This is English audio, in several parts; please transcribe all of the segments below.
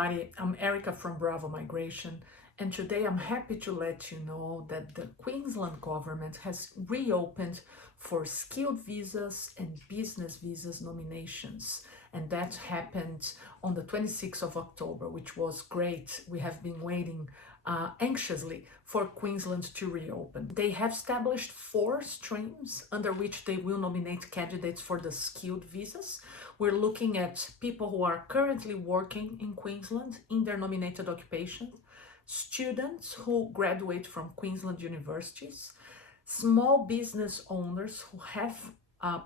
everybody. I'm Erica from Bravo Migration, and today I'm happy to let you know that the Queensland government has reopened for skilled visas and business visas nominations. And that happened on the 26th of October, which was great. We have been waiting anxiously for Queensland to reopen. They have established 4 streams under which they will nominate candidates for the skilled visas. We're looking at people who are currently working in Queensland in their nominated occupation, students who graduate from Queensland universities, small business owners who have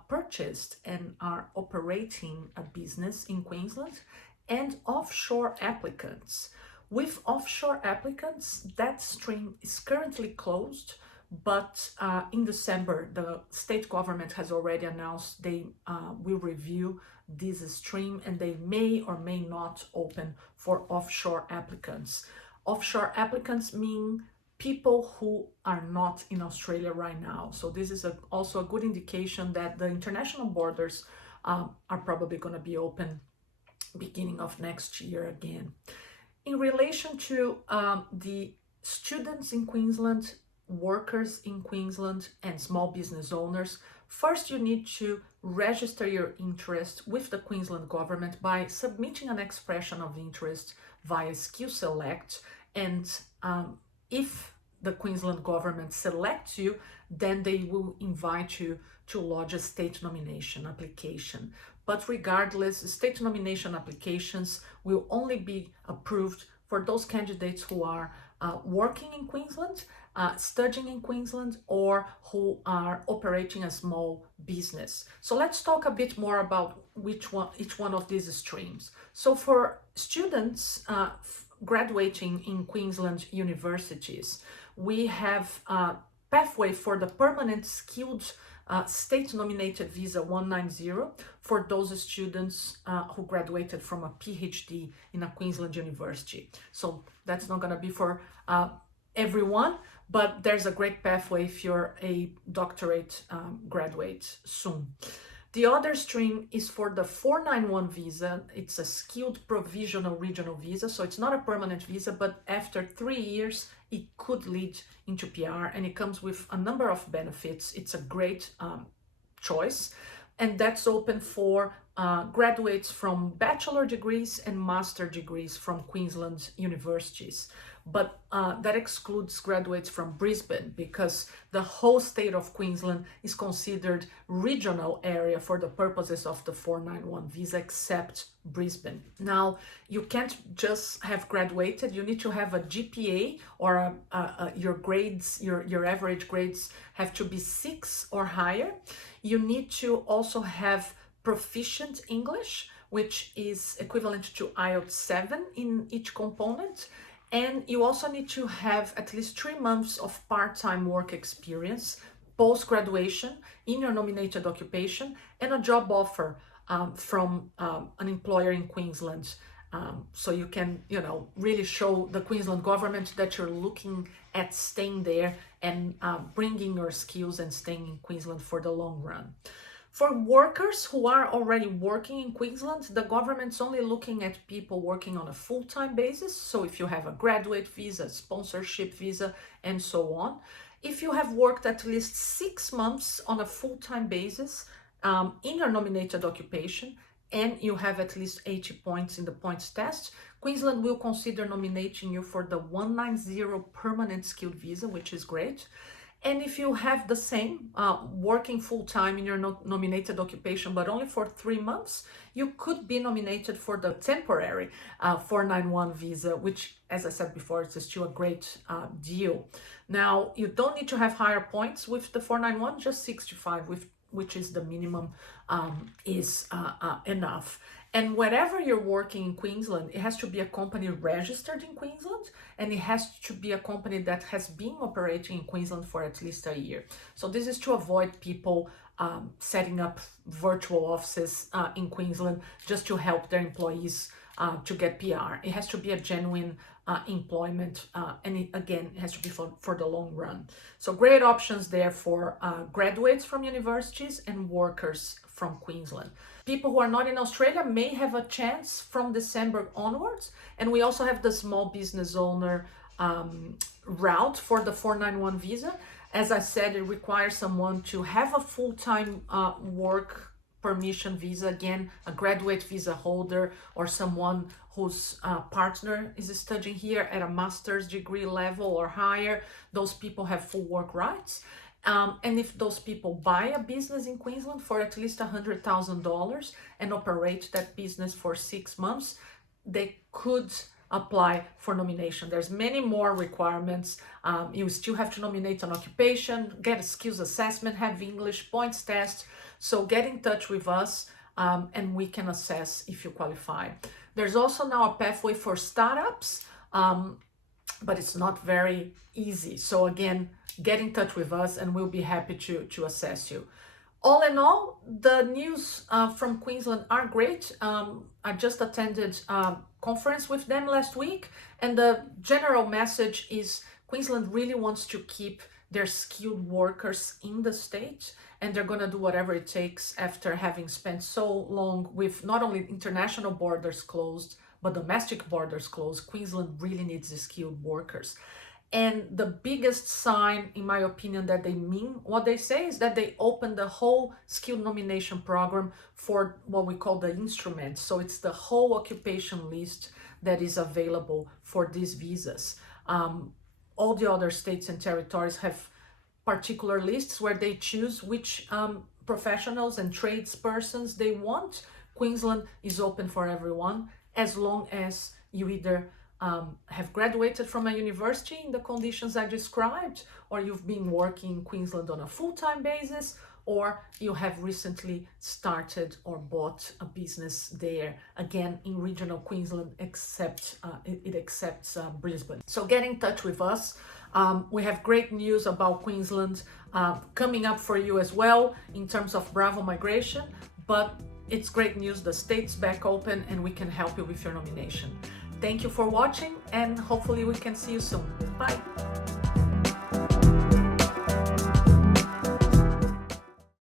purchased and are operating a business in Queensland, and offshore applicants. With offshore applicants, that stream is currently closed, but in December, the state government has already announced they will review this stream and they may or may not open for offshore applicants. Offshore applicants mean people who are not in Australia right now. So this is also a good indication that the international borders are probably going to be open beginning of next year again. In relation to the students in Queensland, workers in Queensland, and small business owners, first you need to register your interest with the Queensland government by submitting an expression of interest via Skill Select. And if the Queensland government selects you, then they will invite you to lodge a state nomination application. But regardless, state nomination applications will only be approved for those candidates who are working in Queensland, studying in Queensland, or who are operating a small business. So let's talk a bit more about each one of these streams. So for students graduating in Queensland universities, we have a pathway for the permanent skilled state-nominated visa 190 for those students who graduated from a PhD in a Queensland university. So that's not going to be for everyone, but there's a great pathway if you're a doctorate graduate soon. The other stream is for the 491 visa. It's a skilled provisional regional visa, so it's not a permanent visa, but after 3 years, it could lead into PR, and it comes with a number of benefits. It's a great choice, and that's open for graduates from bachelor degrees and master degrees from Queensland universities. But that excludes graduates from Brisbane, because the whole state of Queensland is considered regional area for the purposes of the 491 visa, except Brisbane. Now, you can't just have graduated, you need to have a GPA, or your grades, your average grades have to be 6 or higher. You need to also have proficient English, which is equivalent to IELTS 7 in each component. And you also need to have at least 3 months of part-time work experience, post-graduation in your nominated occupation, and a job offer from an employer in Queensland. So you can, really show the Queensland government that you're looking at staying there and bringing your skills and staying in Queensland for the long run. For workers who are already working in Queensland, the government's only looking at people working on a full-time basis. So if you have a graduate visa, sponsorship visa, and so on. If you have worked at least 6 months on a full-time basis in your nominated occupation, and you have at least 80 points in the points test, Queensland will consider nominating you for the 190 permanent skilled visa, which is great. And if you have the same, working full-time in your nominated occupation, but only for 3 months, you could be nominated for the temporary 491 visa, which, as I said before, is still a great deal. Now, you don't need to have higher points with the 491, just 65, which is the minimum, is enough. And wherever you're working in Queensland, it has to be a company registered in Queensland, and it has to be a company that has been operating in Queensland for at least a year. So this is to avoid people setting up virtual offices in Queensland just to help their employees to get PR. It has to be a genuine employment, and it has to be for the long run. So great options there for graduates from universities and workers from Queensland. People who are not in Australia may have a chance from December onwards, and we also have the small business owner route for the 491 visa. As I said, it requires someone to have a full-time work permission visa, again, a graduate visa holder or someone whose partner is studying here at a master's degree level or higher. Those people have full work rights. And if those people buy a business in Queensland for at least $100,000 and operate that business for 6 months, they could apply for nomination. There's many more requirements. You still have to nominate an occupation, get a skills assessment, have English, points test. So get in touch with us and we can assess if you qualify. There's also now a pathway for startups, but it's not very easy. So again, get in touch with us and we'll be happy to assess you. All in all, the news from Queensland are great. I just attended a conference with them last week, and the general message is Queensland really wants to keep their skilled workers in the state, and they're going to do whatever it takes after having spent so long with not only international borders closed, but domestic borders closed. Queensland really needs the skilled workers. And the biggest sign, in my opinion, that they mean what they say is that they opened the whole skilled nomination program for what we call the instruments. So it's the whole occupation list that is available for these visas. All the other states and territories have particular lists where they choose which professionals and tradespersons they want. Queensland is open for everyone as long as you either have graduated from a university in the conditions I described, or you've been working in Queensland on a full-time basis, or you have recently started or bought a business there, again in regional Queensland, except it accepts Brisbane. So get in touch with us. We have great news about Queensland coming up for you as well in terms of Bravo migration, but it's great news, the state's back open and we can help you with your nomination. Thank you for watching and hopefully we can see you soon. Bye.